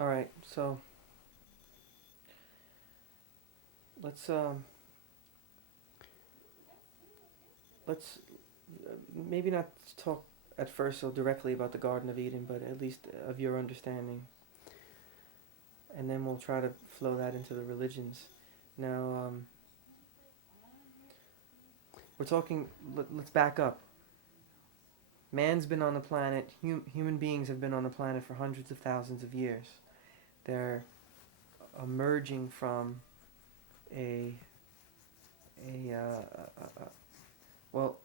All right, so let's let's maybe not talk at first so directly about the Garden of Eden, but at least of your understanding, and then we'll try to flow that into the religions. Now, we're talking. Let's back up. Man's been on the planet. Human beings have been on the planet for hundreds of thousands of years. They're emerging from a a well.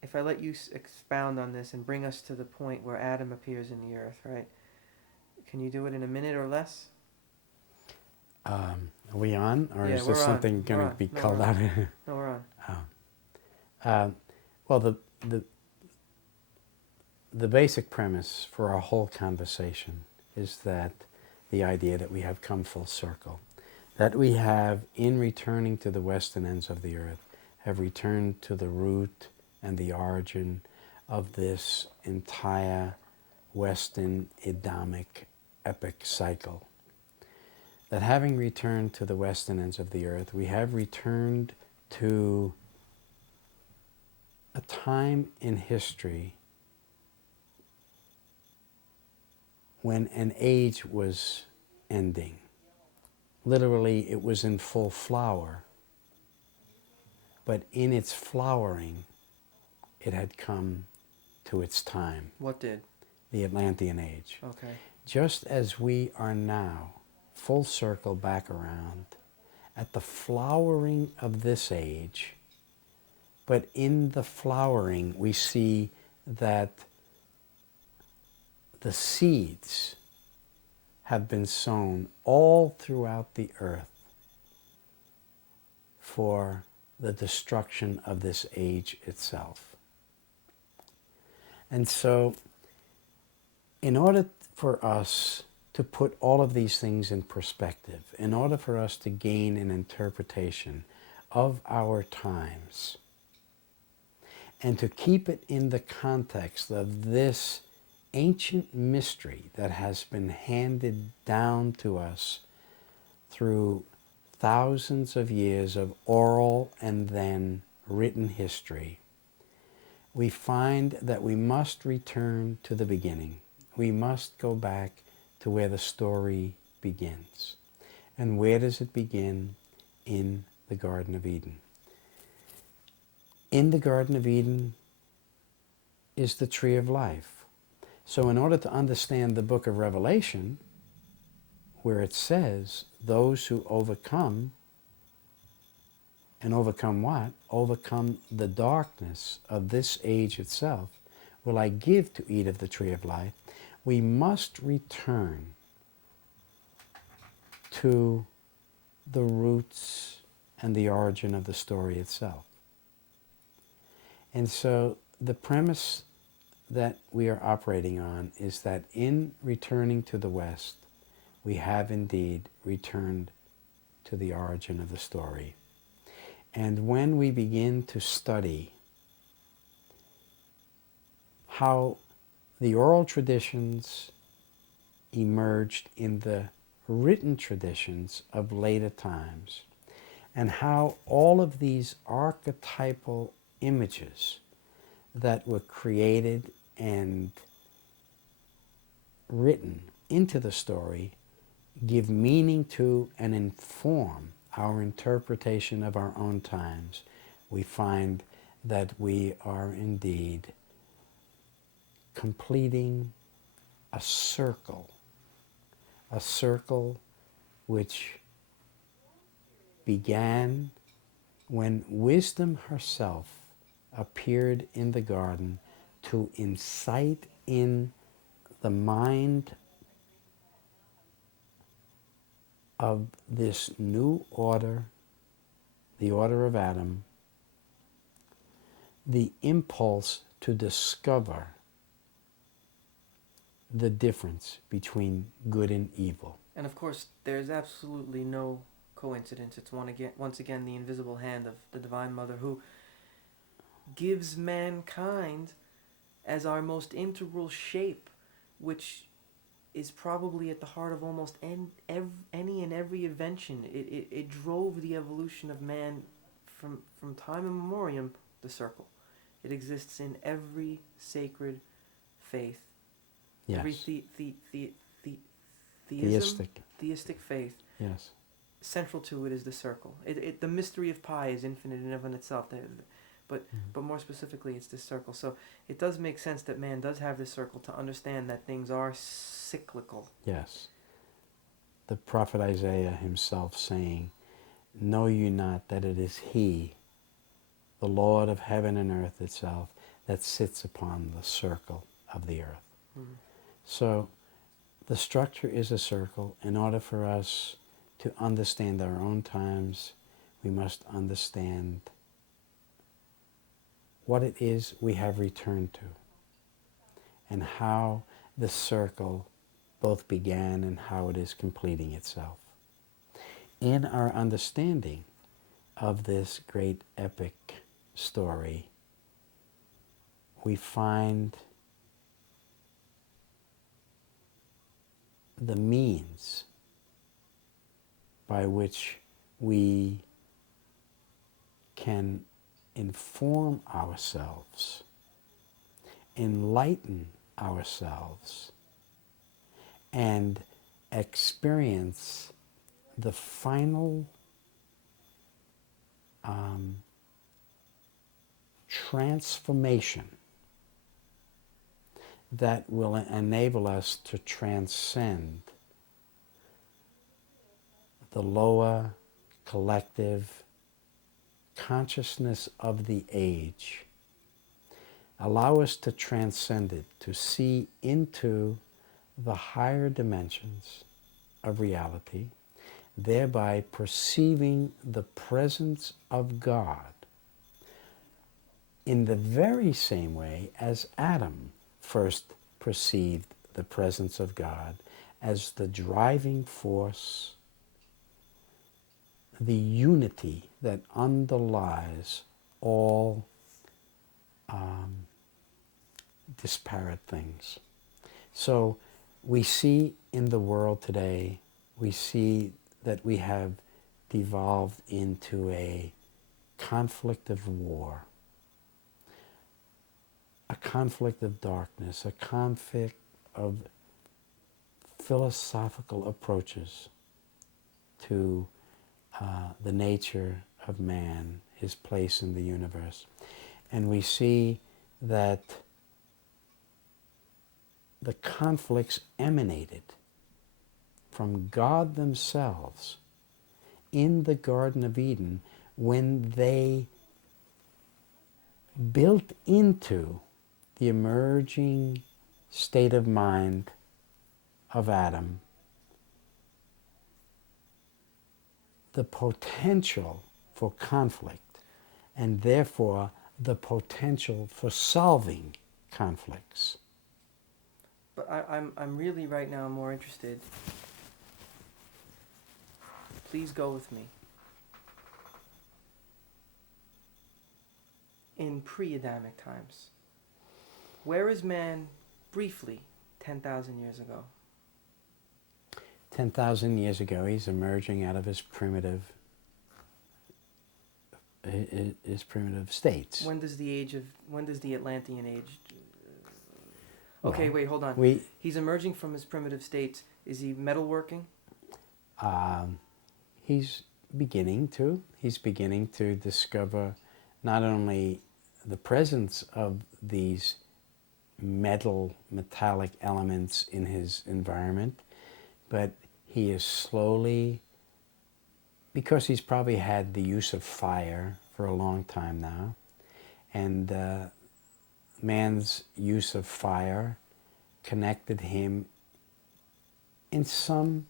If I let you expound on this and bring us to the point where Adam appears in the earth, right? Can you do it in a minute or less? Are we on, or Yeah, is this we're on. something We're going to on. be No, we're called on. out? No, we're on. Oh. Well, the basic premise for our whole conversation is that the idea that we have come full circle, that we have, in returning to the western ends of the earth, have returned to the root and the origin of this entire Western Adamic epic cycle. That having returned to the western ends of the earth, we have returned to a time in history when an age was ending. Literally, it was in full flower, but in its flowering, it had come to its time, What did? the Atlantean Age. Okay. Just as we are now, full circle back around, at the flowering of this age, but in the flowering we see that the seeds have been sown all throughout the earth for the destruction of this age itself. And so, in order for us to put all of these things in perspective, in order for us to gain an interpretation of our times, and to keep it in the context of this ancient mystery that has been handed down to us through thousands of years of oral and then written history, we find that we must return to the beginning. We must go back to where the story begins. And where does it begin? In the Garden of Eden. In the Garden of Eden is the tree of life. So in order to understand the book of Revelation, where it says, those who overcome, and overcome what? Overcome the darkness of this age itself, will I give to eat of the tree of life. We must return to the roots and the origin of the story itself. And so the premise that we are operating on is that in returning to the West, we have indeed returned to the origin of the story. And when we begin to study how the oral traditions emerged in the written traditions of later times, and how all of these archetypal images that were created and written into the story give meaning to and inform our interpretation of our own times, we find that we are indeed completing a circle which began when wisdom herself appeared in the garden to incite in the mind of this new order, the order of Adam, the impulse to discover the difference between good and evil. And of course, there's absolutely no coincidence. It's once again the invisible hand of the Divine Mother who gives mankind as our most integral shape, which is probably at the heart of almost any and every invention. It drove the evolution of man from time immemorial, the circle. It exists in every sacred faith. Yes. Every theism, Theistic. theistic faith, Yes. central to it is the circle. The mystery of pi is infinite in and of itself, but more specifically, it's this circle. So it does make sense that man does have this circle to understand that things are cyclical. Yes. The prophet Isaiah himself saying, "Know you not that it is He, the Lord of heaven and earth itself, that sits upon the circle of the earth." Mm-hmm. So the structure is a circle. In order for us to understand our own times, we must understand what it is we have returned to and how the circle both began and how it is completing itself. In our understanding of this great epic story, we find the means by which we can inform ourselves, enlighten ourselves, and experience the final transformation that will enable us to transcend the lower collective consciousness of the age. Allow us to transcend it, to see into the higher dimensions of reality, thereby perceiving the presence of God in the very same way as Adam first perceived the presence of God as the driving force, the unity that underlies all disparate things. So we see in the world today, we see that we have devolved into a conflict of war, a conflict of darkness, a conflict of philosophical approaches to the nature of man, his place in the universe. And we see that the conflicts emanated from God themselves in the Garden of Eden when they built into the emerging state of mind of Adam the potential for conflict and therefore the potential for solving conflicts. But I'm really right now more interested. Please go with me. In pre-Adamic times, where is man briefly 10,000 years ago? 10,000 years ago, he's emerging out of his primitive states. When does the Atlantean age? Okay, Well, wait, hold on. He's emerging from his primitive states. Is he metalworking? He's beginning to discover not only the presence of these metallic elements in his environment, but he is slowly, because he's probably had the use of fire for a long time now, and man's use of fire connected him in some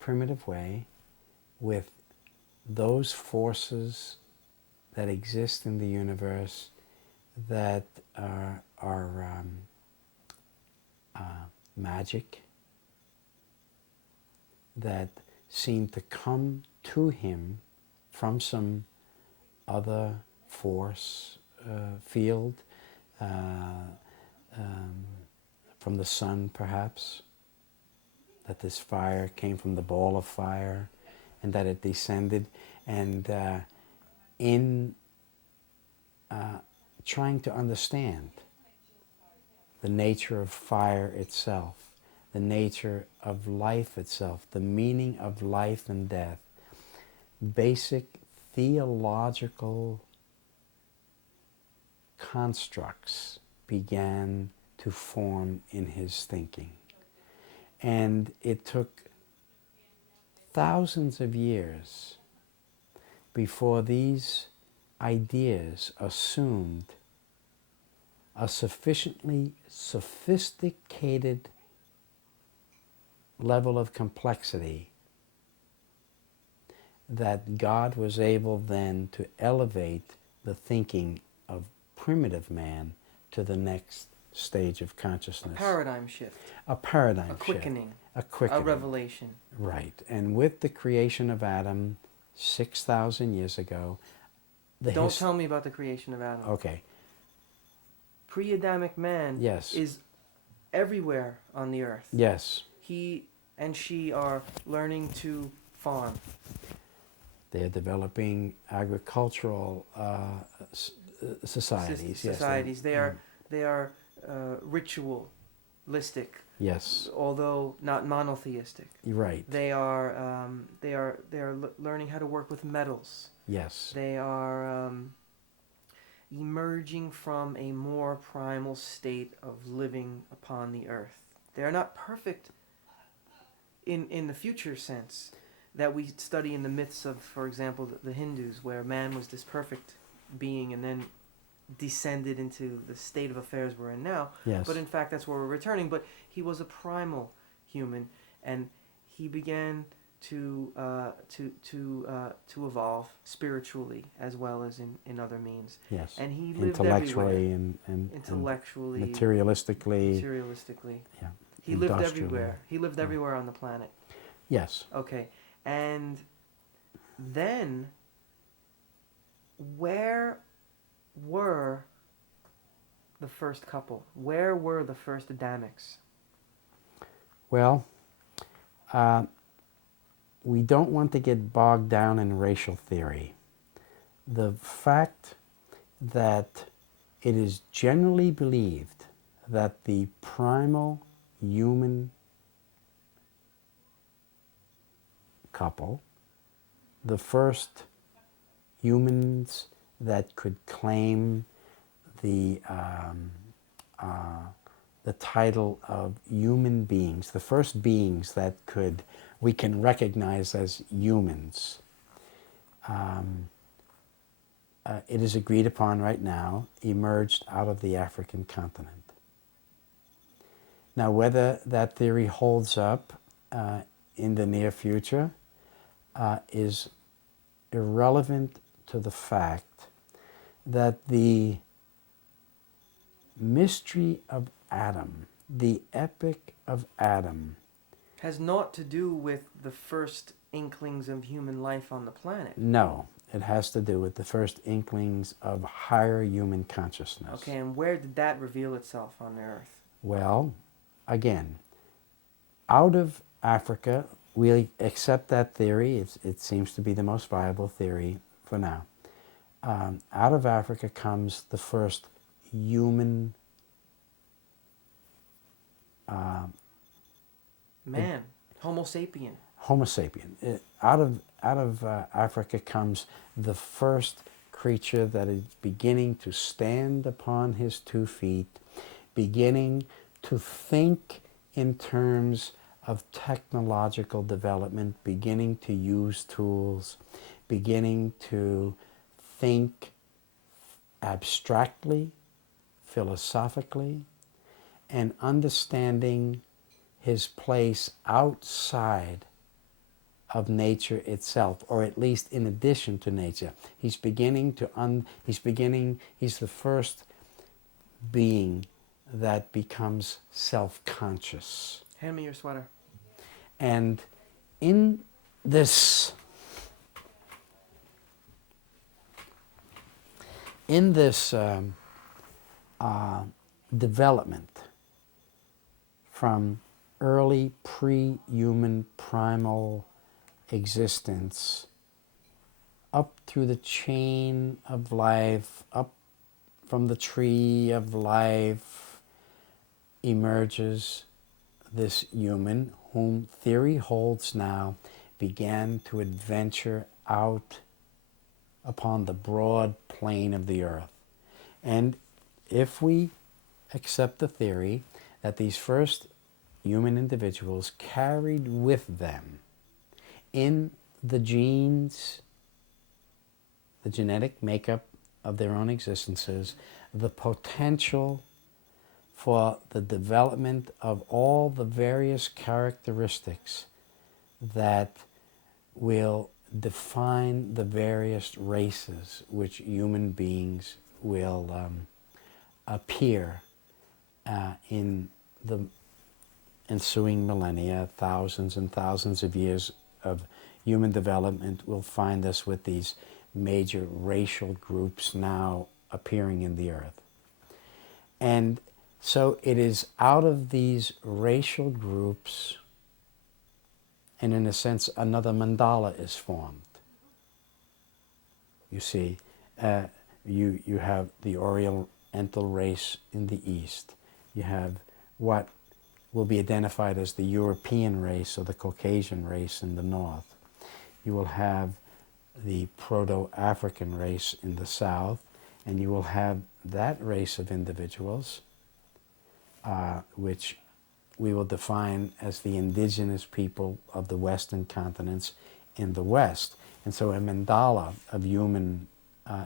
primitive way with those forces that exist in the universe that are magic, that seem to come to him from some other force field, from the sun perhaps, that this fire came from the ball of fire and that it descended. And in trying to understand the nature of fire itself, the nature of life itself, the meaning of life and death, basic theological constructs began to form in his thinking. And it took thousands of years before these ideas assumed a sufficiently sophisticated level of complexity that God was able then to elevate the thinking of primitive man to the next stage of consciousness. A paradigm shift. A paradigm A quickening. shift. A quickening. A revelation. Right. And with the creation of Adam 6,000 years ago, Don't tell me about the creation of Adam. Okay. Pre-Adamic man Yes. is everywhere on the earth. Yes. He and she are learning to farm. They are developing agricultural societies. Societies. They are ritualistic. Yes. Although not monotheistic. You're right. They are learning how to work with metals. Yes. They are emerging from a more primal state of living upon the earth. They are not perfect in the future sense that we study in the myths of, for example, the Hindus, where man was this perfect being and then descended into the state of affairs we're in now. Yes. But in fact, that's where we're returning. But he was a primal human, and he began to evolve spiritually as well as in other means. Yes. And he lived intellectually everywhere. and Intellectually, materialistically. yeah. He industrially. lived everywhere. He lived everywhere on the planet. Yes. Okay. And then, where were the first couple? Where were the first Adamics? Well, we don't want to get bogged down in racial theory. The fact that it is generally believed that the primal human couple, the first humans that could claim the title of human beings, the first beings that we can recognize as humans. It is agreed upon right now, emerged out of the African continent. Now, whether that theory holds up in the near future is irrelevant to the fact that the mystery of Adam, the epic of Adam, has naught to do with the first inklings of human life on the planet. No, it has to do with the first inklings of higher human consciousness. Okay, and where did that reveal itself on the earth? Well, again, out of Africa, we accept that theory. It seems to be the most viable theory for now. Out of Africa comes the first human man, Homo sapien. Homo sapien. Out of Africa comes the first creature that is beginning to stand upon his 2 feet, beginning to think in terms of technological development, beginning to use tools, beginning to think abstractly, philosophically, and understanding his place outside of nature itself, or at least in addition to nature. He's the first being that becomes self-conscious. Hand me your sweater. And in this development from early pre-human primal existence up through the chain of life, up from the tree of life, emerges this human whom theory holds now began to adventure out upon the broad plain of the earth. And if we accept the theory that these first human individuals carried with them in the genes, the genetic makeup of their own existences, the potential for the development of all the various characteristics that will define the various races which human beings will appear in the ensuing millennia. Thousands and thousands of years of human development will find us with these major racial groups now appearing in the earth. And so it is out of these racial groups, and in a sense, another mandala is formed. You see, you have the Oriental race in the east. You have what will be identified as the European race or the Caucasian race in the north. You will have the Proto-African race in the south, and you will have that race of individuals, which we will define as the indigenous people of the Western continents in the West. And so a mandala of human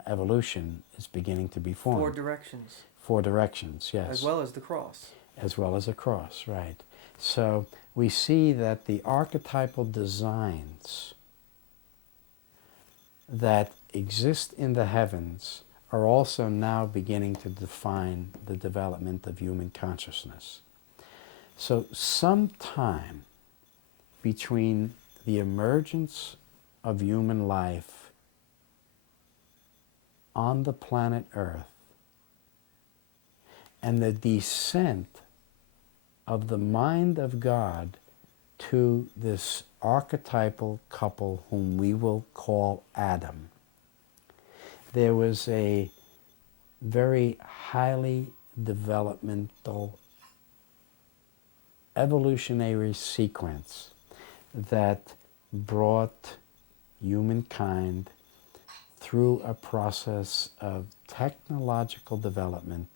evolution is beginning to be formed. 4 directions. 4 directions, yes. As well as the cross. As well as a cross, right. So we see that the archetypal designs that exist in the heavens are also now beginning to define the development of human consciousness. So sometime between the emergence of human life on the planet Earth and the descent of the mind of God to this archetypal couple whom we will call Adam, there was a very highly developmental evolutionary sequence that brought humankind through a process of technological development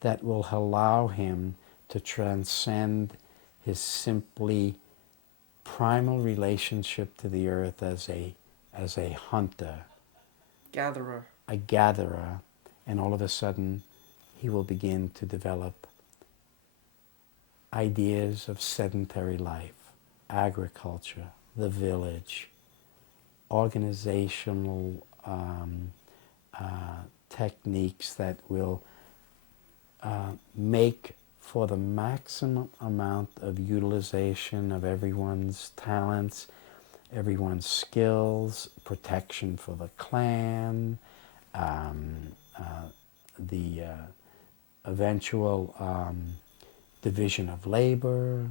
that will allow him to transcend his simply primal relationship to the earth as a hunter, Gatherer. a gatherer, and all of a sudden he will begin to develop ideas of sedentary life, agriculture, the village, organizational techniques that will make for the maximum amount of utilization of everyone's talents, everyone's skills, protection for the clan, the eventual division of labor.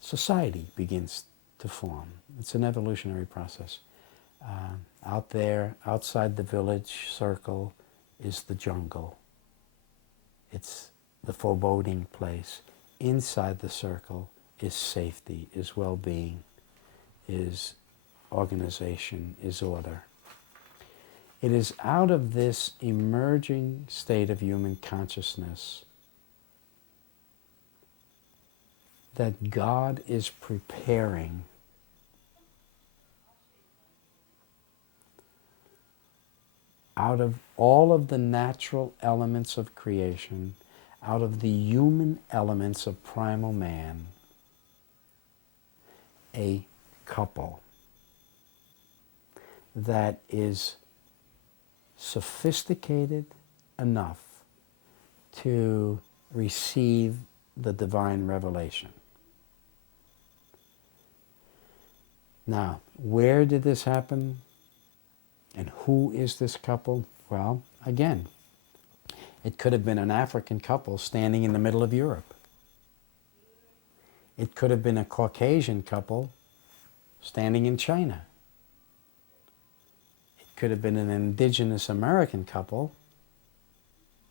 Society begins to form. It's an evolutionary process. Out there, outside the village circle, is the jungle. It's the foreboding place. Inside the circle is safety, is well-being, is organization, is order. It is out of this emerging state of human consciousness that God is preparing out of all of the natural elements of creation, out of the human elements of primal man, a couple that is sophisticated enough to receive the divine revelation. Now, where did this happen? And who is this couple? Well, again, it could have been an African couple standing in the middle of Europe. It could have been a Caucasian couple standing in China. It could have been an indigenous American couple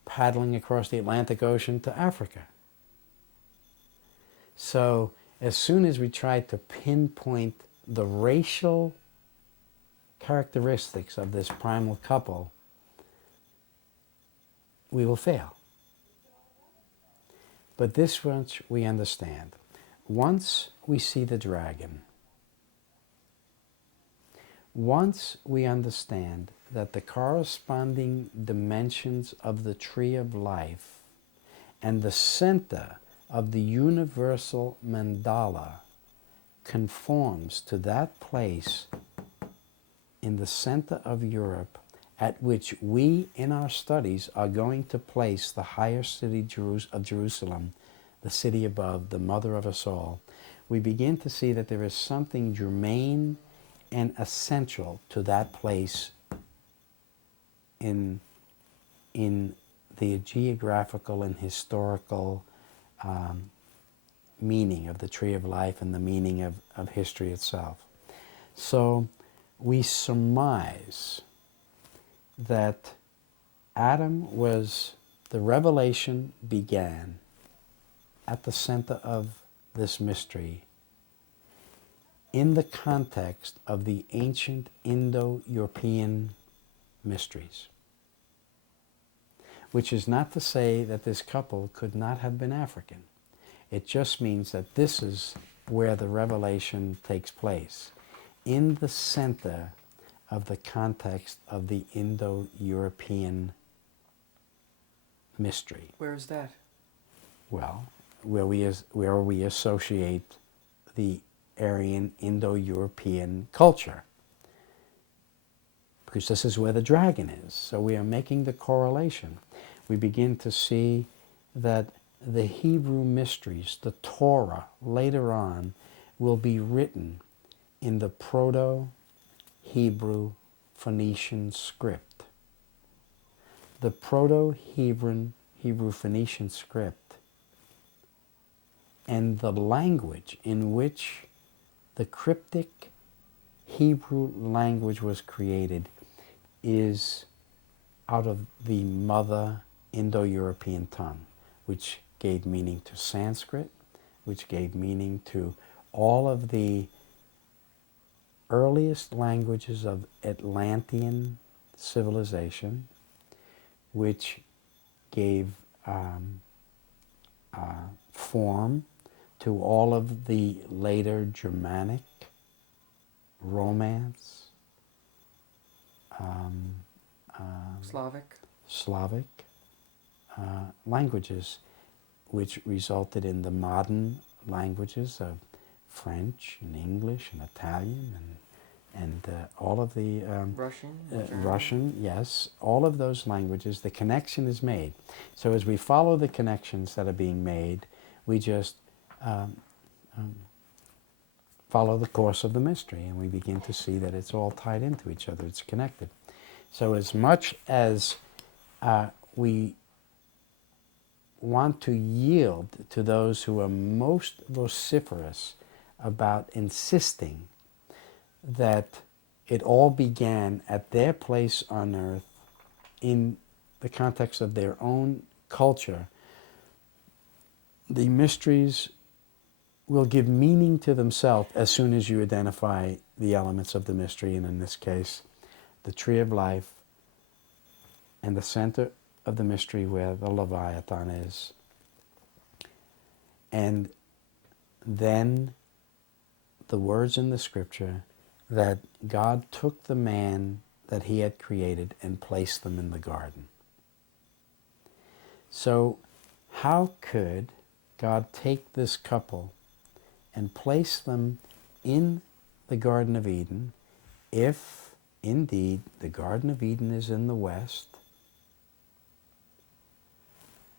paddling across the Atlantic Ocean to Africa. So as soon as we try to pinpoint the racial characteristics of this primal couple, we will fail. But this much we understand. Once we see the dragon, once we understand that the corresponding dimensions of the tree of life and the center of the universal mandala conforms to that place in the center of Europe at which we in our studies are going to place the higher city of Jerusalem, the city above, the mother of us all, we begin to see that there is something germane and essential to that place in the geographical and historical meaning of the tree of life and the meaning of history itself. So we surmise that the revelation began at the center of this mystery in the context of the ancient Indo-European mysteries. Which is not to say that this couple could not have been African. It just means that this is where the revelation takes place, in the center of the context of the Indo-European mystery. Where is that? Well, where we associate the Aryan Indo-European culture. Because this is where the dragon is. So we are making the correlation. We begin to see that the Hebrew mysteries, the Torah, later on, will be written in the Proto-Hebrew Phoenician script. The Proto-Hebrew Phoenician script and the language in which the cryptic Hebrew language was created is out of the mother Indo-European tongue, which gave meaning to Sanskrit, which gave meaning to all of the earliest languages of Atlantean civilization, which gave form to all of the later Germanic, Romance, Slavic languages, which resulted in the modern languages of French and English and Italian and all of the Russian, yes, all of those languages. The connection is made. So as we follow the connections that are being made, we just follow the course of the mystery, and we begin to see that it's all tied into each other. It's connected. So as much as we want to yield to those who are most vociferous about insisting that it all began at their place on earth in the context of their own culture, the mysteries will give meaning to themselves as soon as you identify the elements of the mystery, and in this case, the tree of life and the center of the mystery where the Leviathan is. And then the words in the scripture that God took the man that he had created and placed them in the garden. So how could God take this couple and place them in the Garden of Eden if indeed the Garden of Eden is in the west?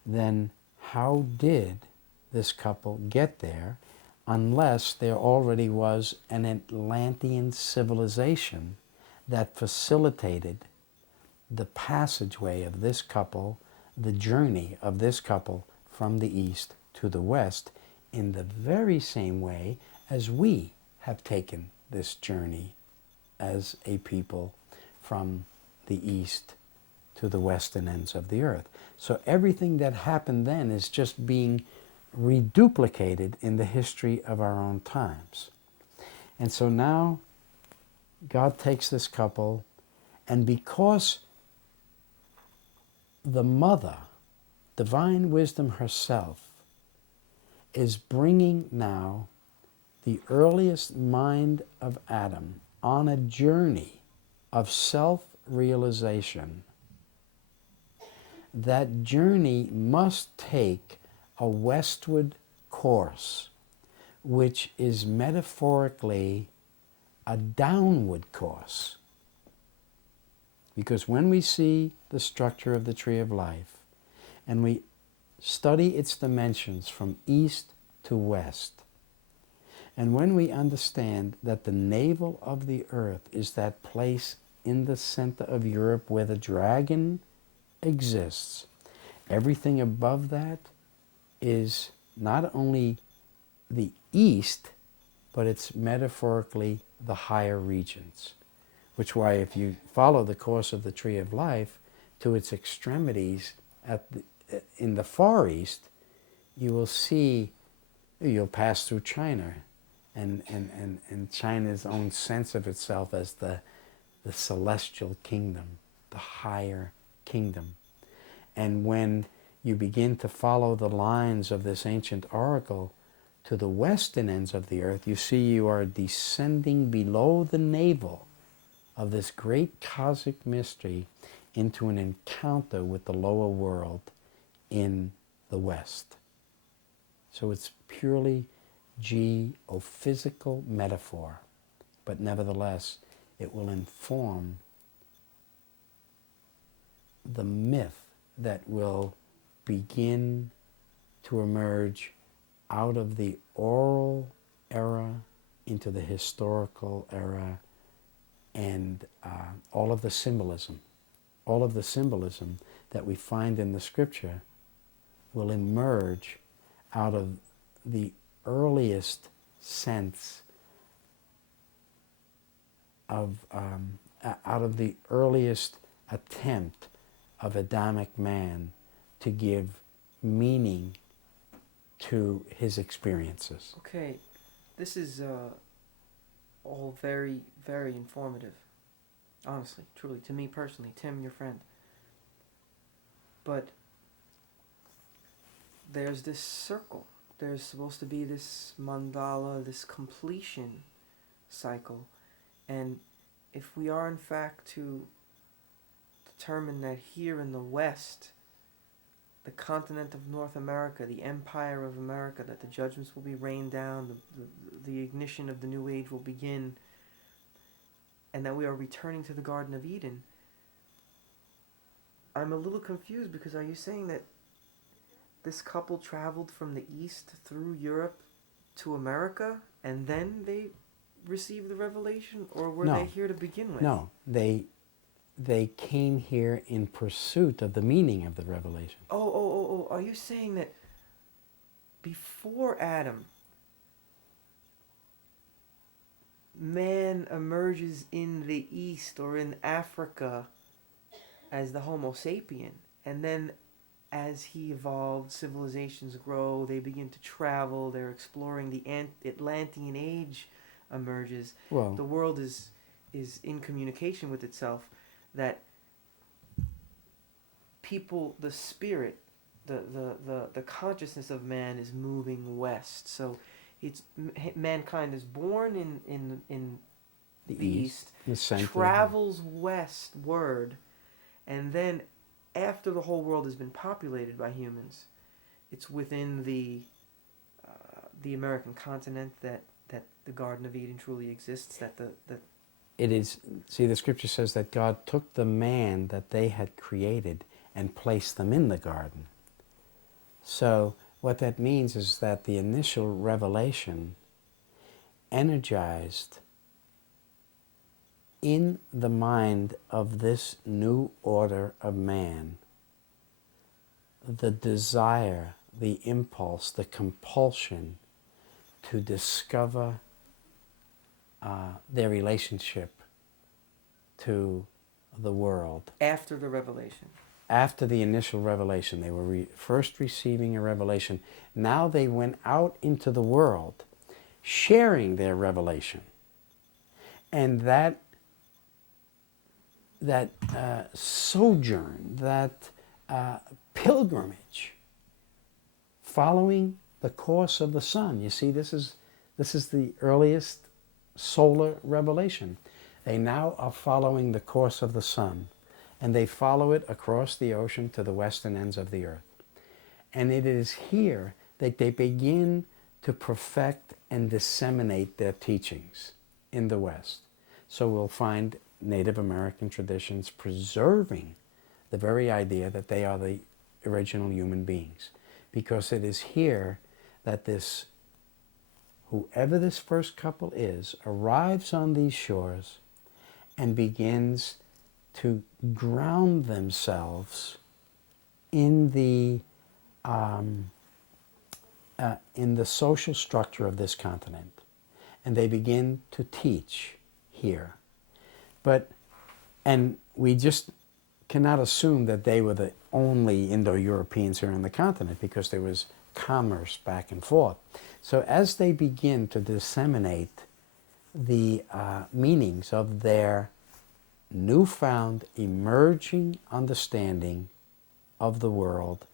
Then how did this couple get there unless there already was an Atlantean civilization that facilitated the passageway of this couple, the journey of this couple from the east to the west in the very same way as we have taken this journey as a people from the east to the western ends of the earth. So everything that happened then is just being reduplicated in the history of our own times. And so now God takes this couple, and because the mother, divine wisdom herself, is bringing now the earliest mind of Adam on a journey of self-realization, that journey must take a westward course, which is metaphorically a downward course. Because when we see the structure of the tree of life and we study its dimensions from east to west, and when we understand that the navel of the earth is that place in the center of Europe where the dragon exists, everything above that is not only the east, but it's metaphorically the higher regions. Which why if you follow the course of the tree of life to its extremities in the far east, you will see, you'll pass through China and China's own sense of itself as the celestial kingdom, the higher kingdom. And when you begin to follow the lines of this ancient oracle to the western ends of the earth, you see you are descending below the navel of this great cosmic mystery into an encounter with the lower world in the west. So it's purely geophysical metaphor, but nevertheless it will inform the myth that will begin to emerge out of the oral era into the historical era, and all of the symbolism that we find in the scripture will emerge out of the earliest sense of, out of the earliest attempt of Adamic man to give meaning to his experiences. Okay, this is all very, very informative. Honestly, truly, to me personally, Tim, your friend. But there's this circle. There's supposed to be this mandala, this completion cycle. And if we are in fact to determine that here in the West, the continent of North America, the empire of America, that the judgments will be rained down, the ignition of the new age will begin, and that we are returning to the Garden of Eden, I'm a little confused, because are you saying that this couple traveled from the east through Europe to America and then they received the revelation, or were No. they here to begin with? No, they came here in pursuit of the meaning of the revelation. Oh, are you saying that before Adam, man emerges in the East or in Africa as the Homo sapien, and then as he evolved, civilizations grow, they begin to travel, they're exploring, the Atlantean age emerges, Well, the world is in communication with itself, that people, the spirit, the consciousness of man is moving west. So it's mankind is born in the east, the center, travels westward, and then after the whole world has been populated by humans, it's within the American continent that the Garden of Eden truly exists. That it is. See, the scripture says that God took the man that they had created and placed them in the garden. So what that means is that the initial revelation energized in the mind of this new order of man the desire, the impulse, the compulsion to discover their relationship to the world. After the revelation. After the initial revelation, they were first receiving a revelation. Now they went out into the world, sharing their revelation. And that sojourn, that pilgrimage, following the course of the sun. You see, this is the earliest solar revelation. They now are following the course of the sun, and they follow it across the ocean to the western ends of the earth. And it is here that they begin to perfect and disseminate their teachings in the West. So we'll find Native American traditions preserving the very idea that they are the original human beings, because it is here that whoever this first couple is, arrives on these shores and begins to ground themselves in the social structure of this continent, and they begin to teach here. And we just cannot assume that they were the only Indo-Europeans here on the continent, because there was commerce back and forth. So as they begin to disseminate the meanings of their newfound emerging understanding of the world,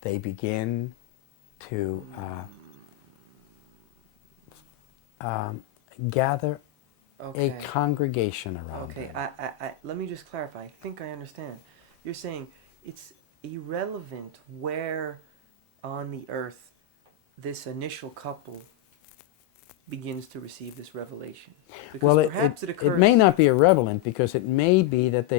they begin to gather a congregation around them. I let me just clarify. I think I understand. You're saying it's irrelevant where on the earth this initial couple begins to receive this revelation. Because Well, perhaps it occurs. it may not be irrelevant, because it may be that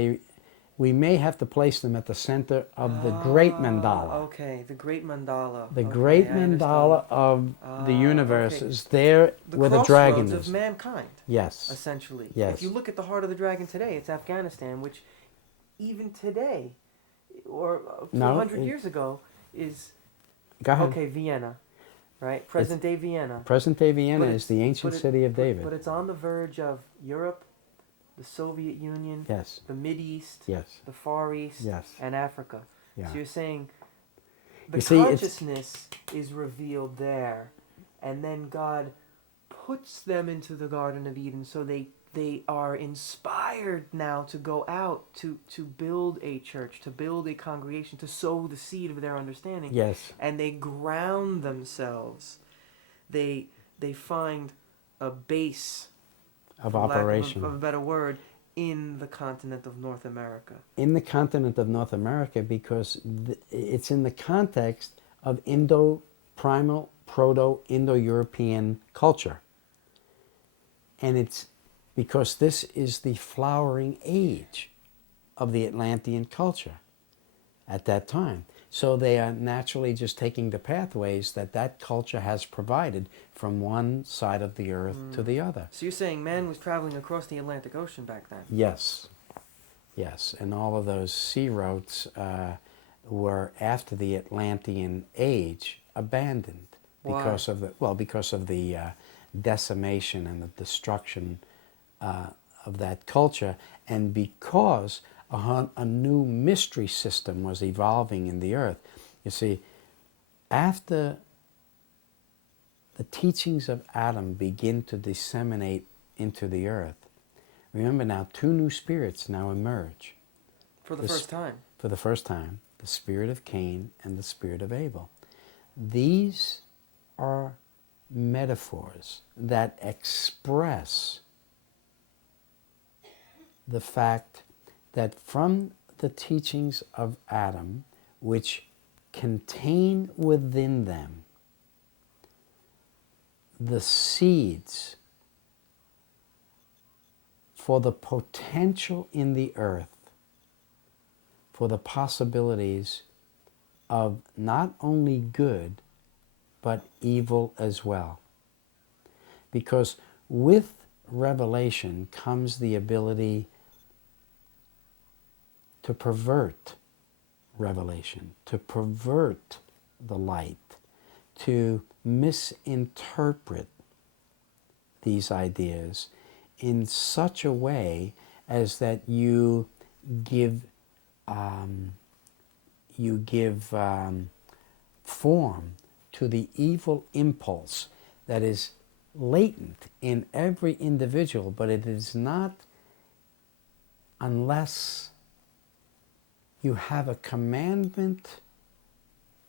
we may have to place them at the center of the great mandala. Okay, the great mandala. The great mandala of the universe is there where the dragon crossroads is. of mankind. Yes. Essentially. Yes. If you look at the heart of the dragon today, it's Afghanistan, which even today, or 400 years ago, is Go ahead. okay, Vienna, right? Present-day Vienna. Present-day Vienna But is the ancient city of David. But it's on the verge of Europe, the Soviet Union, Yes. the Mideast, Yes. the Far East, Yes. and Africa. Yeah. So you're saying the You see, consciousness is revealed there, and then God puts them into the Garden of Eden, so they are inspired now to go out to build a church, to build a congregation, to sow the seed of their understanding. Yes. And they ground themselves. They find a base Of for lack operation. of a better word, in the continent of North America. In the continent of North America, because it's in the context of primal Proto-Indo-European culture. And it's because this is the flowering age of the Atlantean culture at that time. So they are naturally just taking the pathways that culture has provided from one side of the earth to the other. So you're saying man was traveling across the Atlantic Ocean back then? Yes. Yes. And all of those sea routes were, after the Atlantean age, abandoned. Why? Because of the decimation and the destruction of that culture, and because a new mystery system was evolving in the earth. You see, after the teachings of Adam begin to disseminate into the earth, remember now, two new spirits now emerge. For the first time. For the first time, the spirit of Cain and the spirit of Abel. These are metaphors that express the fact that from the teachings of Adam, which contain within them the seeds for the potential in the earth, for the possibilities of not only good, but evil as well. Because with revelation comes the ability to pervert revelation, to pervert the light, to misinterpret these ideas in such a way as that you give form to the evil impulse that is latent in every individual, but it is not unless you have a commandment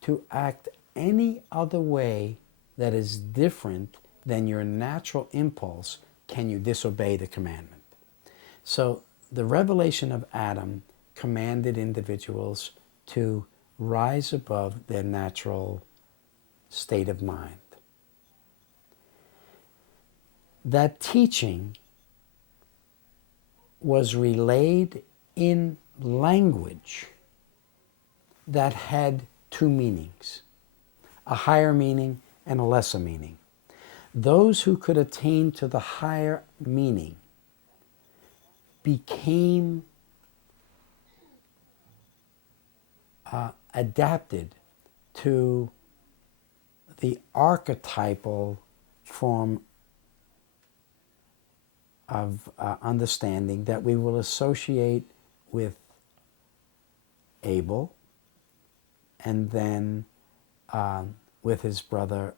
to act any other way that is different than your natural impulse can you disobey the commandment. So the revelation of Adam commanded individuals to rise above their natural state of mind. That teaching was relayed in language that had two meanings, a higher meaning and a lesser meaning. Those who could attain to the higher meaning became adapted to the archetypal form of understanding that we will associate with Abel, and then with his brother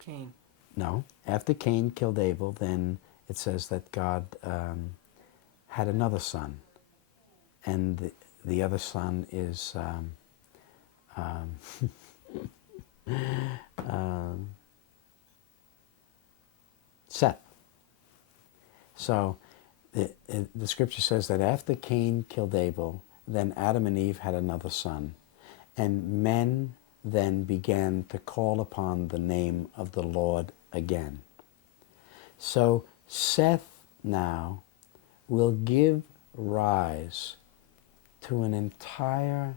Cain. No, after Cain killed Abel, then it says that God had another son, and the other son is Seth. So the scripture says that after Cain killed Abel, then Adam and Eve had another son, and men then began to call upon the name of the Lord again. So Seth now will give rise to an entire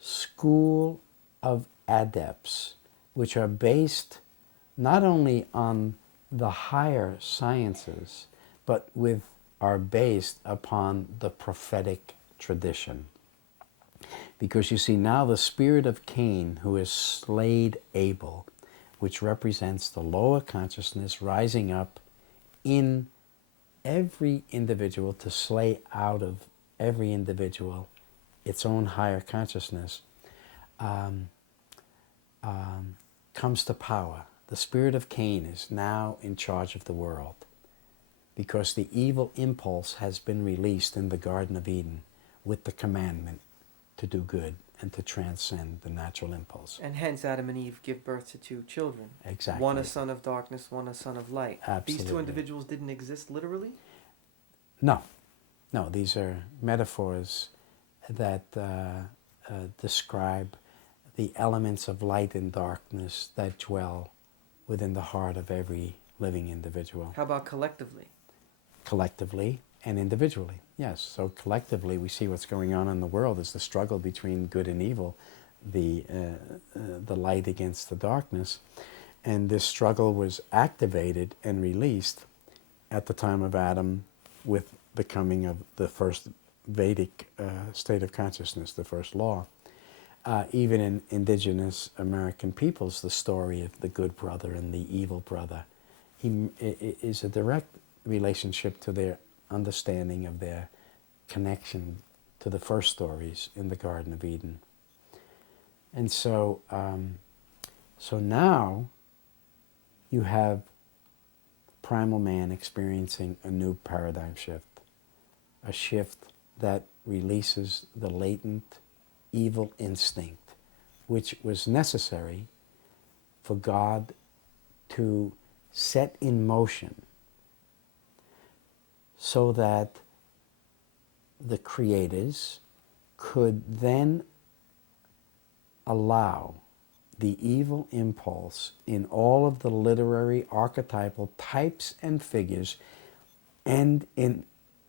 school of adepts which are based not only on the higher sciences, but are based upon the prophetic tradition. Because you see, now the spirit of Cain, who has slayed Abel, which represents the lower consciousness rising up in every individual to slay out of every individual its own higher consciousness, comes to power. The spirit of Cain is now in charge of the world because the evil impulse has been released in the Garden of Eden with the commandment to do good and to transcend the natural impulse. And hence Adam and Eve give birth to two children. Exactly. One a son of darkness, one a son of light. Absolutely. These two individuals didn't exist literally? No. No, these are metaphors that describe the elements of light and darkness that dwell within the heart of every living individual. How about collectively? Collectively and individually, yes. So collectively we see what's going on in the world is the struggle between good and evil, the light against the darkness. And this struggle was activated and released at the time of Adam with the coming of the first Vedic state of consciousness, the first law. Even in indigenous American peoples, the story of the good brother and the evil brother is a direct relationship to their understanding of their connection to the first stories in the Garden of Eden. And so, so now you have primal man experiencing a new paradigm shift, a shift that releases the latent evil instinct, which was necessary for God to set in motion so that the creators could then allow the evil impulse in all of the literary archetypal types and figures, and in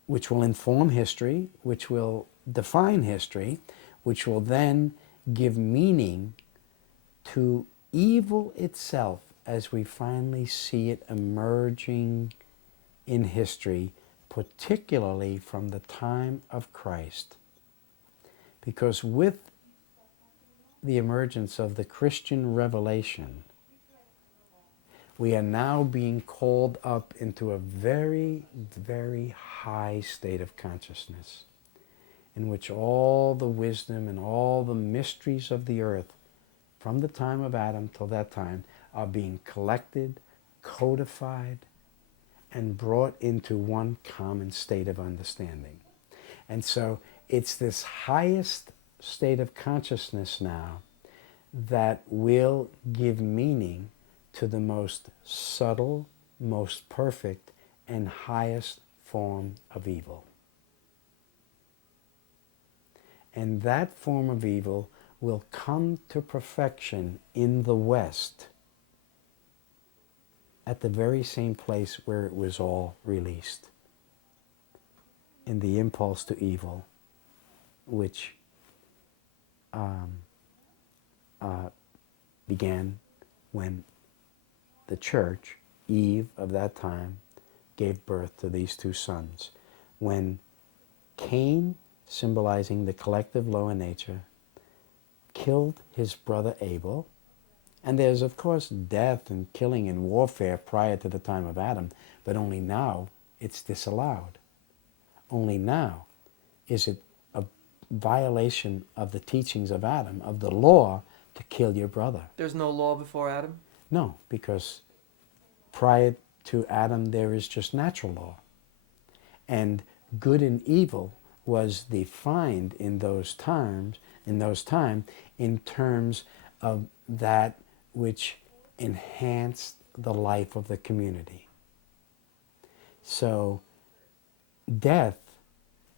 which will inform history, which will define history, which will then give meaning to evil itself as we finally see it emerging in history, particularly from the time of Christ. Because with the emergence of the Christian revelation, we are now being called up into a very, very high state of consciousness in which all the wisdom and all the mysteries of the earth from the time of Adam till that time are being collected, codified, and brought into one common state of understanding. And so it's this highest state of consciousness now that will give meaning to the most subtle, most perfect, and highest form of evil. And that form of evil will come to perfection in the West at the very same place where it was all released, in the impulse to evil, which began when the church, Eve of that time, gave birth to these two sons. When Cain, symbolizing the collective lower nature, killed his brother Abel, and there's of course death and killing and warfare prior to the time of Adam, but only now it's disallowed. Only now is it a violation of the teachings of Adam, of the law, to kill your brother. There's no law before Adam? No, because prior to Adam there is just natural law. And good and evil was defined in those times in terms of that which enhanced the life of the community. So death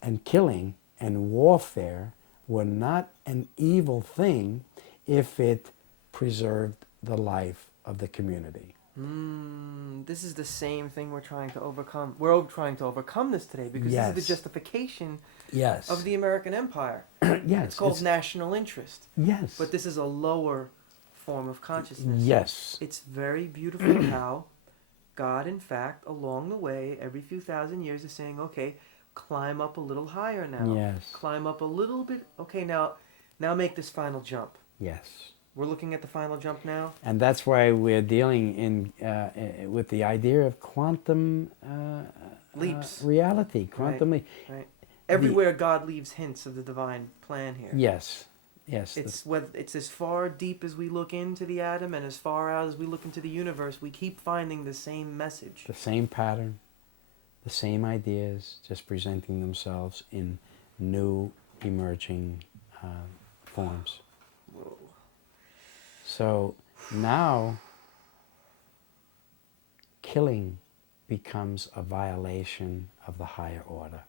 and killing and warfare were not an evil thing if it preserved the life of the community. This is the same thing we're trying to overcome. We're trying to overcome this today because Yes. this is the justification Yes. of the American Empire. Yes. It's called national interest. Yes. But this is a lower form of consciousness. Yes. It's very beautiful how God, in fact, along the way, every few thousand years is saying, okay, climb up a little higher now. Yes. Climb up a little bit. Okay, now make this final jump. Yes. We're looking at the final jump now. And that's why we're dealing with the idea of quantum Leaps. reality, quantum leap. Right. Everywhere God leaves hints of the divine plan here. Yes. Yes. It's as far deep as we look into the atom and as far out as we look into the universe, we keep finding the same message. The same pattern, the same ideas, just presenting themselves in new emerging forms. Whoa. So now killing becomes a violation of the higher order.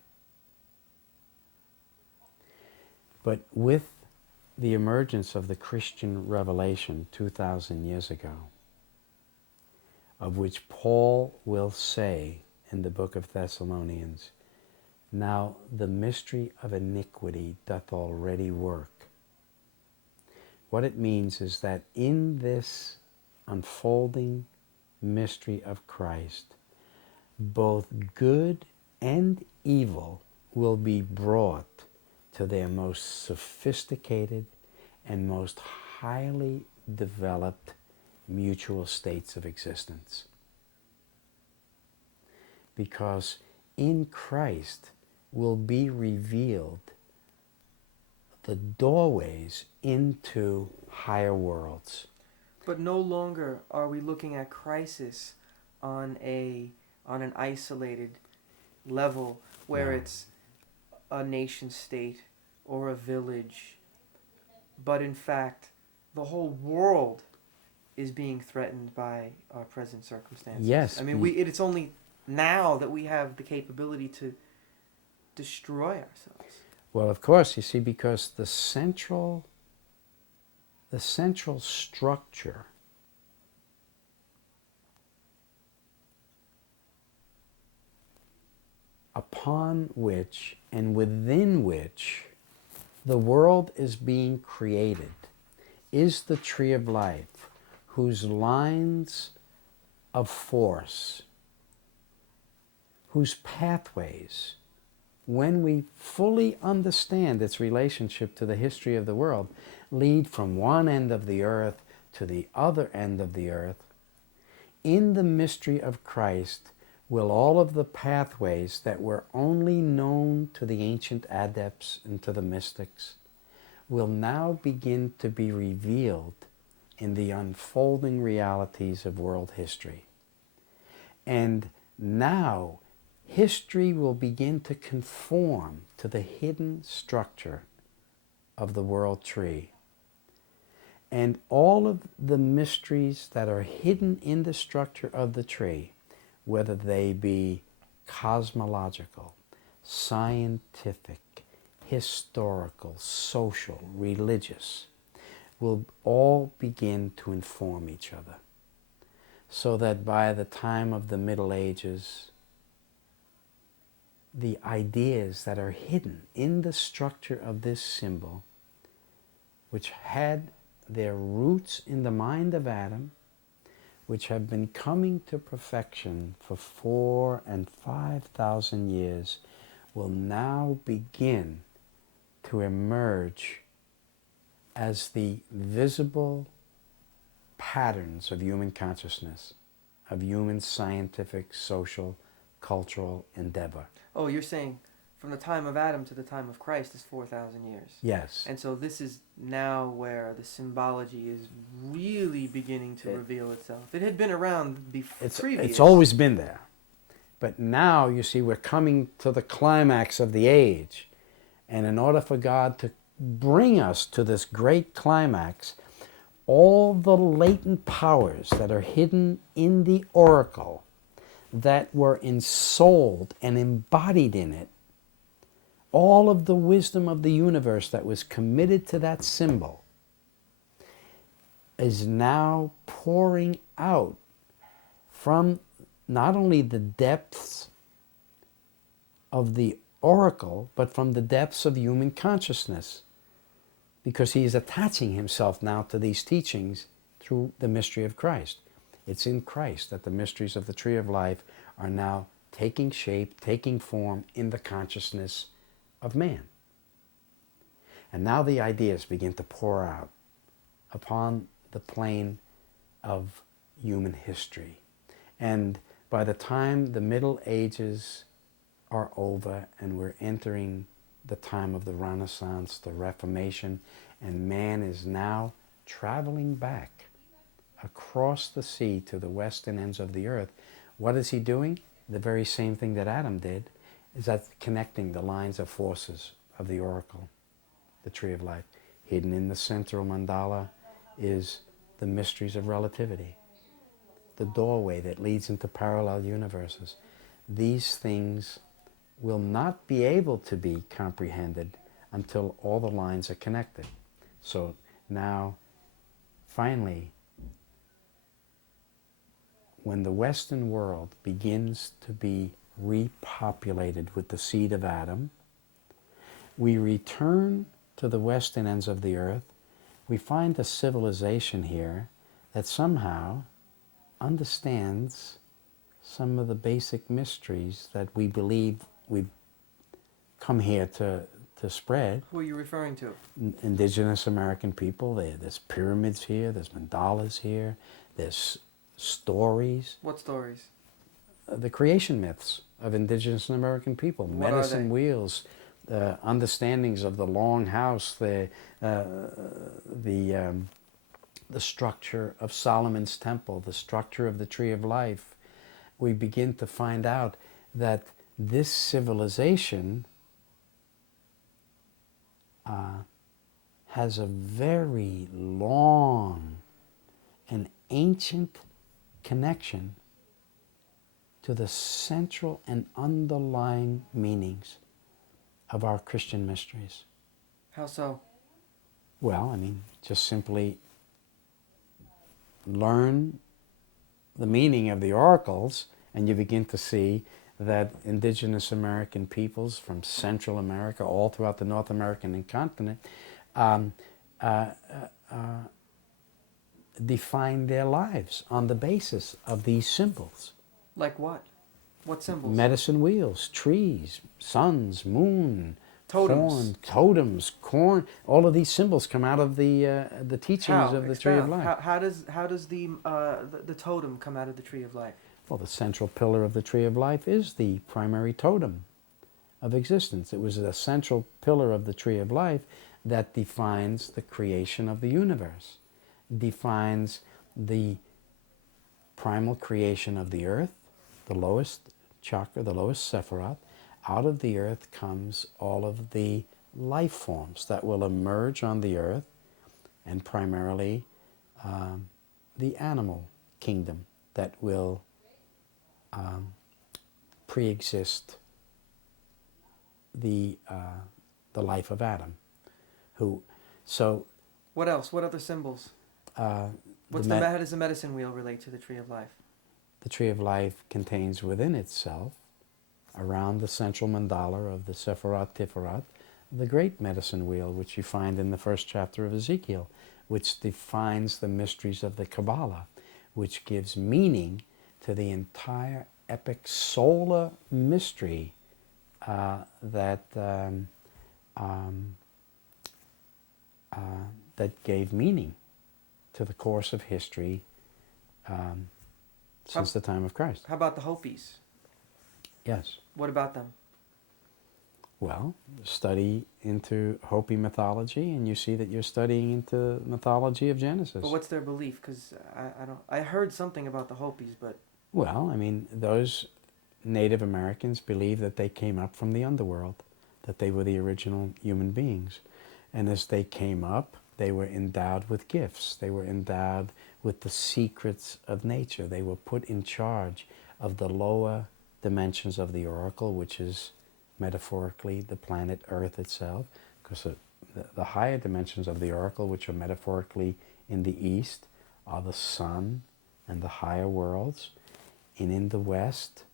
But with the emergence of the Christian revelation 2,000 years ago, of which Paul will say in the book of Thessalonians, now the mystery of iniquity doth already work. What it means is that in this unfolding mystery of Christ, both good and evil will be brought to their most sophisticated and most highly developed mutual states of existence. Because in Christ will be revealed the doorways into higher worlds. But no longer are we looking at crisis on an isolated level where it's a nation state or a village, but in fact the whole world is being threatened by our present circumstances. Yes. I mean, it's only now that we have the capability to destroy ourselves. Well, of course, you see, because the central structure upon which and within which the world is being created is the tree of life, whose lines of force, whose pathways when we fully understand its relationship to the history of the world, lead from one end of the earth to the other end of the earth, in the mystery of Christ will all of the pathways that were only known to the ancient adepts and to the mystics will now begin to be revealed in the unfolding realities of world history. And now history will begin to conform to the hidden structure of the world tree. And all of the mysteries that are hidden in the structure of the tree, whether they be cosmological, scientific, historical, social, religious, will all begin to inform each other. So that by the time of the Middle Ages, the ideas that are hidden in the structure of this symbol, which had their roots in the mind of Adam, which have been coming to perfection for 4,000 and 5,000 years, will now begin to emerge as the visible patterns of human consciousness, of human scientific, social, cultural endeavor. Oh, you're saying from the time of Adam to the time of Christ is 4,000 years. Yes. And so this is now where the symbology is really beginning to reveal itself. It had been around before. It's always been there. But now, you see, we're coming to the climax of the age. And in order for God to bring us to this great climax, all the latent powers that are hidden in the oracle, that were ensouled and embodied in it, all of the wisdom of the universe that was committed to that symbol, is now pouring out from not only the depths of the oracle, but from the depths of human consciousness, because he is attaching himself now to these teachings through the mystery of Christ. It's in Christ that the mysteries of the Tree of Life are now taking shape, taking form in the consciousness of man. And now the ideas begin to pour out upon the plane of human history. And by the time the Middle Ages are over and we're entering the time of the Renaissance, the Reformation, and man is now traveling back across the sea to the western ends of the earth, what is he doing? The very same thing that Adam did, is that connecting the lines of forces of the oracle, the Tree of Life. Hidden in the central mandala is the mysteries of relativity, the doorway that leads into parallel universes. These things will not be able to be comprehended until all the lines are connected. So now, finally, when the Western world begins to be repopulated with the seed of Adam, we return to the western ends of the earth. We find a civilization here that somehow understands some of the basic mysteries that we believe we've come here to spread. Who are you referring to? Indigenous American people. There's pyramids here, there's mandalas here, there's stories. What stories? The creation myths of Indigenous American people. What Medicine are they? wheels, understandings of the long house, the structure of Solomon's temple, the structure of the Tree of Life. We begin to find out that this civilization has a very long and ancient connection to the central and underlying meanings of our Christian mysteries. How so? Well, I mean, just simply learn the meaning of the oracles, and you begin to see that Indigenous American peoples from Central America, all throughout the North American continent, define their lives on the basis of these symbols. Like what? What symbols? Medicine wheels, trees, suns, moon, Totems. horn, totems, corn. All of these symbols come out of the teachings How? of the Tree of Expound. Life. How does the totem come out of the tree of life? Well, the central pillar of the Tree of Life is the primary totem of existence. It was the central pillar of the Tree of Life that defines the creation of the universe, defines the primal creation of the earth, the lowest chakra, the lowest Sephiroth. Out of the earth comes all of the life forms that will emerge on the earth, and primarily the animal kingdom that will pre-exist the life of Adam. What else? What other symbols? How does the medicine wheel relate to the tree of life? The Tree of Life contains within itself, around the central mandala of the Sephiroth Tiferet, the great medicine wheel, which you find in the first chapter of Ezekiel, which defines the mysteries of the Kabbalah, which gives meaning to the entire epic solar mystery that gave meaning to the course of history since the time of Christ. How about the Hopis? Yes. What about them? Well, study into Hopi mythology, and you see that you're studying into mythology of Genesis. But what's their belief? Because I heard something about the Hopis, but... Well, I mean, those Native Americans believe that they came up from the underworld, that they were the original human beings. And as they came up, they were endowed with gifts. They were endowed with the secrets of nature. They were put in charge of the lower dimensions of the oracle, which is metaphorically the planet Earth itself, because the higher dimensions of the oracle, which are metaphorically in the east, are the sun and the higher worlds. And in the west,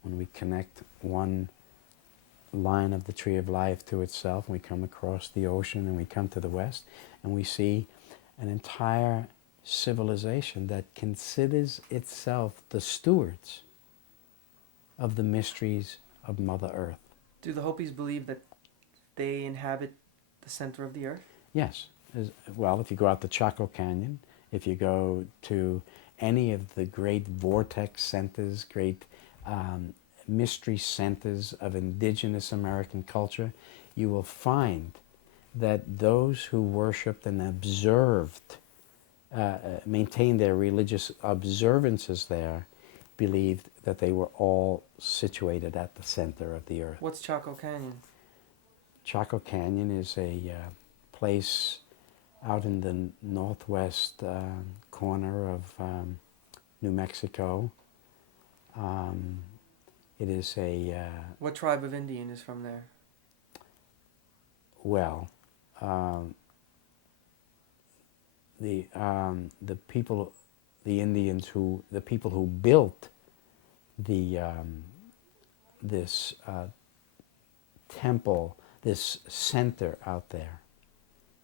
when we connect one line of the Tree of Life to itself, and we come across the ocean and we come to the west, and we see an entire civilization that considers itself the stewards of the mysteries of Mother Earth. Do the Hopis believe that they inhabit the center of the earth? Yes. Well, if you go out to Chaco Canyon, if you go to any of the great vortex centers, great mystery centers of indigenous American culture, you will find that those who worshipped and observed, maintained their religious observances there, believed that they were all situated at the center of the earth. What's Chaco Canyon? Chaco Canyon is a place out in the northwest corner of New Mexico. It is a... What tribe of Indian is from there? Well, the people, the Indians the people who built this temple, this center out there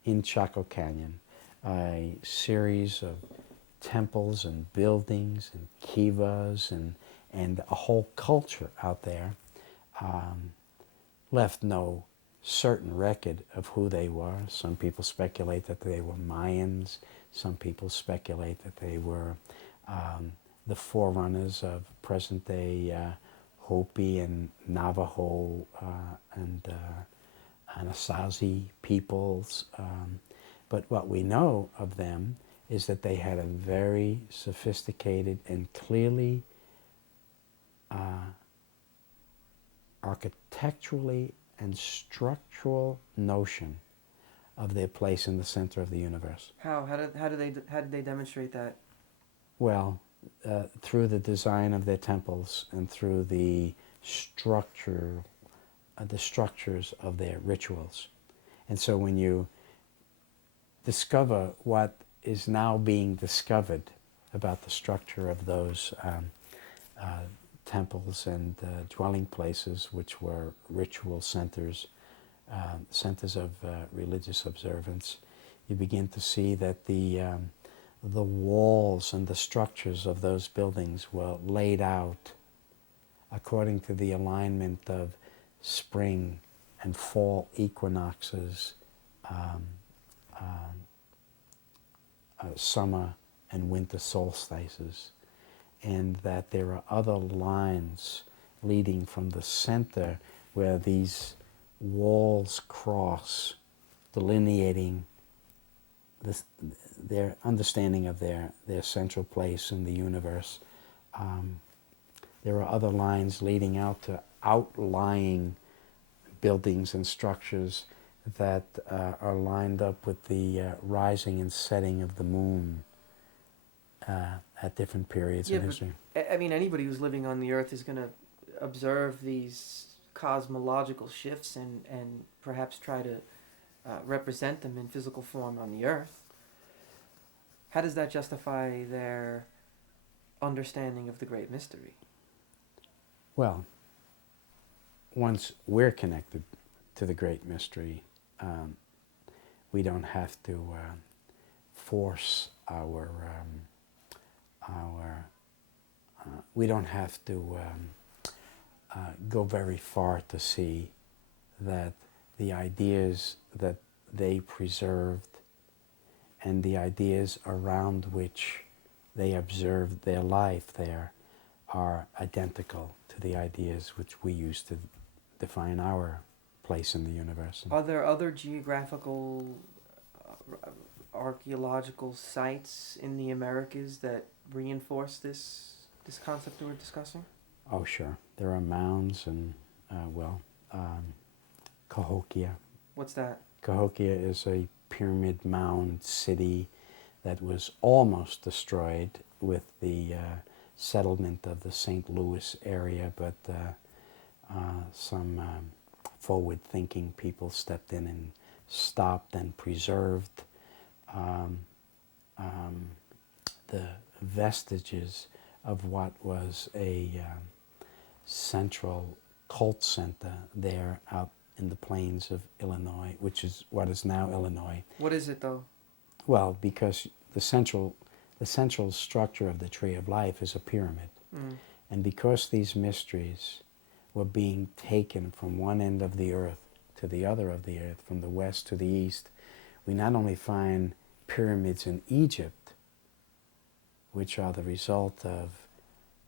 in Chaco Canyon, a series of temples and buildings and kivas and a whole culture out there, left no certain record of who they were. Some people speculate that they were Mayans. Some people speculate that they were the forerunners of present-day Hopi and Navajo and Anasazi peoples. But what we know of them is that they had a very sophisticated and clearly architecturally and structural notion of their place in the center of the universe. How did they demonstrate that? Well, through the design of their temples and through the structures of their rituals. And so when you discover what is now being discovered about the structure of those temples and dwelling places, which were ritual centers, centers of religious observance, you begin to see that the walls and the structures of those buildings were laid out according to the alignment of spring and fall equinoxes, um, summer and winter solstices, and that there are other lines leading from the center where these walls cross, delineating this, their understanding of their central place in the universe. There are other lines leading out to outlying buildings and structures that are lined up with the rising and setting of the moon at different periods in history. I mean, anybody who's living on the earth is going to observe these cosmological shifts and perhaps try to represent them in physical form on the earth. How does that justify their understanding of the great mystery? Well, once we're connected to the great mystery, we don't have to force we don't have to go very far to see that the ideas that they preserved and the ideas around which they observed their life there are identical to the ideas which we use to define our place in the universe. Are there other geographical, archaeological sites in the Americas that reinforce this concept that we're discussing? Oh, sure. There are mounds and, Cahokia. What's that? Cahokia is a pyramid mound city that was almost destroyed with the settlement of the St. Louis area, but some forward-thinking people stepped in and stopped and preserved the vestiges of what was a central cult center there out in the plains of Illinois, which is what is now Illinois. What is it, though? Well, because the central structure of the Tree of Life is a pyramid. Mm. And because these mysteries were being taken from one end of the earth to the other of the earth, from the west to the east, we not only find pyramids in Egypt, which are the result of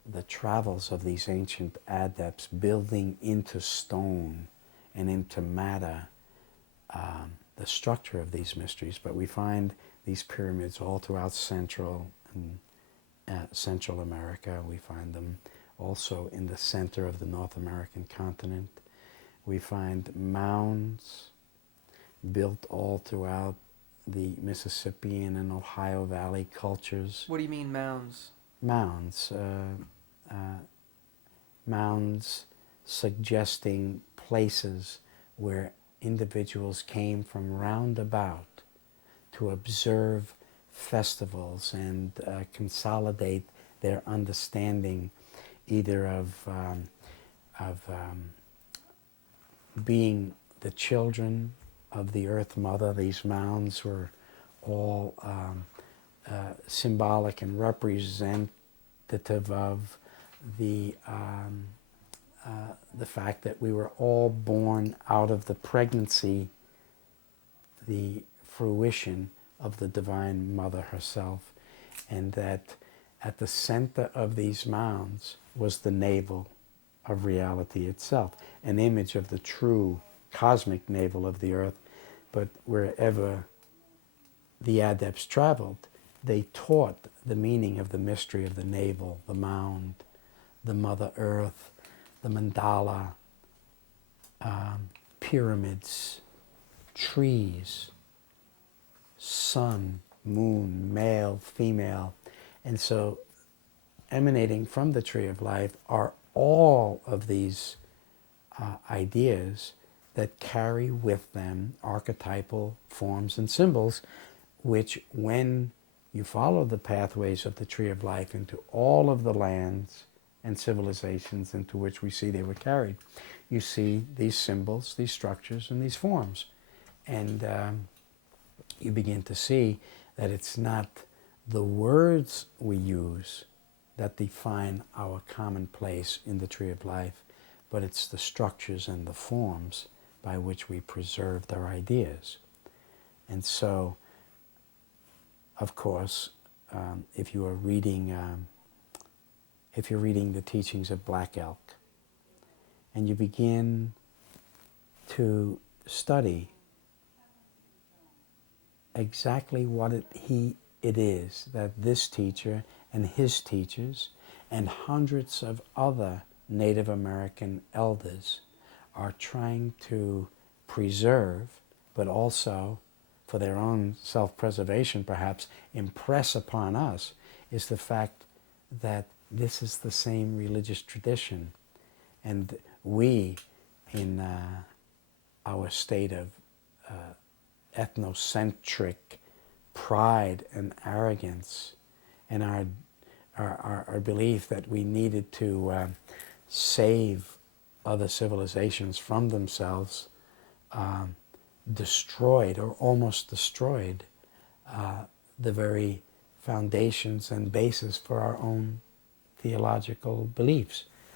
the travels of these ancient adepts building into stone and into matter the structure of these mysteries, but we find these pyramids all throughout Central America. We find them also in the center of the North American continent. We find mounds built all throughout the Mississippian and Ohio Valley cultures. What do you mean mounds? Mounds suggesting places where individuals came from round about to observe festivals and consolidate their understanding either of being the children of the Earth Mother. These mounds were all symbolic and representative of the fact that we were all born out of the pregnancy, the fruition of the Divine Mother herself, and that at the center of these mounds was the navel of reality itself, an image of the true cosmic navel of the earth. But wherever the adepts traveled, they taught the meaning of the mystery of the navel, the mound, the Mother Earth, the mandala, pyramids, trees, sun, moon, male, female. And so emanating from the Tree of Life are all of these ideas that carry with them archetypal forms and symbols, which when you follow the pathways of the Tree of Life into all of the lands and civilizations into which we see they were carried, you see these symbols, these structures, and these forms. And you begin to see that it's not the words we use that define our common place in the tree of life, but it's the structures and the forms by which we preserved our ideas. And so, of course, if you're reading the teachings of Black Elk, and you begin to study exactly what it is that this teacher and his teachers and hundreds of other Native American elders are trying to preserve, but also for their own self-preservation perhaps, impress upon us, is the fact that this is the same religious tradition. And we, in our state of ethnocentric pride and arrogance, and our belief that we needed to save other civilizations from themselves, destroyed or almost destroyed the very foundations and basis for our own theological beliefs.